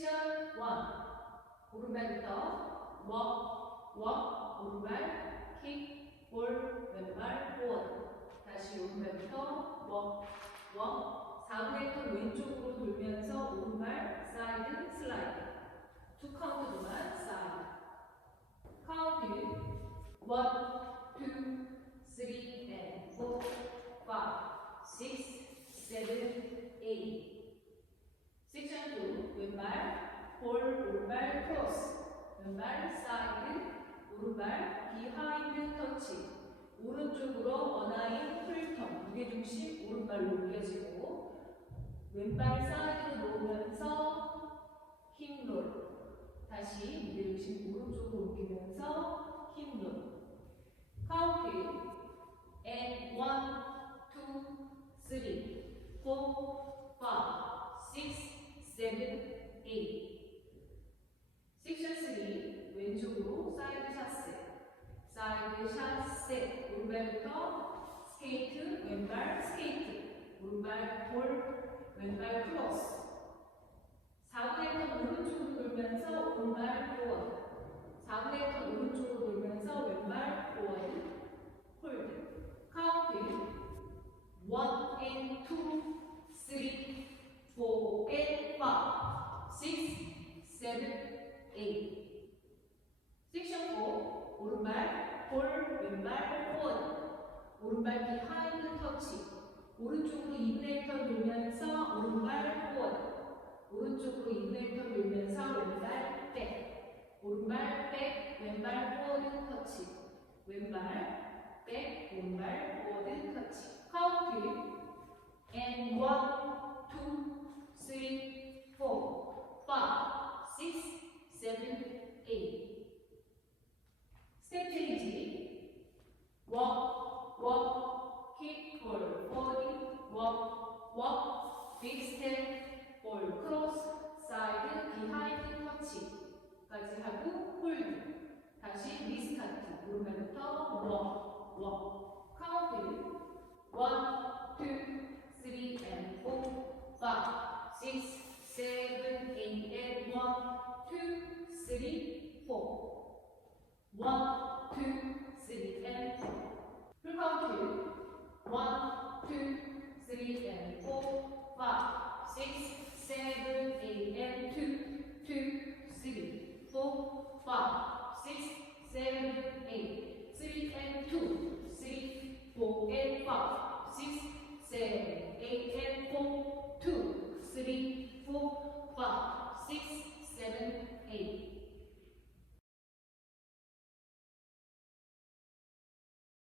섹션 1. 오른발부터 walk, 오른발 kick, 볼, 왼발 forward. 다시 오른발부터 walk. 4분의 1턴 왼쪽으로 돌면서 오른발 side slide. 2 카운트 동안 side. 카운트 1, 2, 3, and 4, 5, 6, 7, 8. 섹션 2, 왼발 볼, 오른발 크로스, 왼발 사이드, 오른발 비하인드 터치. 오른쪽으로 어나인 풀턴, 무게중심 오른발로 옮겨지고 왼발 사이드로 놓으면서 힙롤. 다시 무게중심 오른쪽으로 옮기면서 힙롤. 카운트 and 1, 2, 3, 4, 5, 6, 7, 8. 섹션 3, 왼쪽으로 사이드 샷세. 사이드 샷세. 오른발부터 스케이트, 왼발 스케이트. 오른발 볼, 왼발 크로스. 4분의 1턴 오른쪽으로 돌면서 오른발 포워드. 4분의 1턴 오른쪽으로 돌면서 왼발 포워드. 홀드. 카운트 1 and 2, 3, 4 and 5, 6, 7, 8. 섹션 4, 오른발 볼, 왼발 포워드. 오른발 비하인드 터치. 오른쪽으로 2분의 1턴 돌면서 오른발 포워드. 오른쪽으로 2분의 1턴 돌면서 왼발 백. 오른발 백, 왼발 포워드 터치. 왼발 백, 왼발 포워드 터치. 카운트 and 1, 2, 3, 4, 5, 6, 7, 8. 스텝 체인지. walk, kick, ball, forward, walk, big step, ball, cross, side, behind, 터치까지 하고 홀드. 다시 리스타트. 오른발부터 walk. 카운트 1, 2, 3, and 4, 5, 6, 7, 8, and 1, 2, 3, 4. 1, 2, 3, and 4. 풀 카운트 1, 2, 3, and 4, 5, 6, 7, 8, and 2, 2, 3, 4, 5, 6, 7,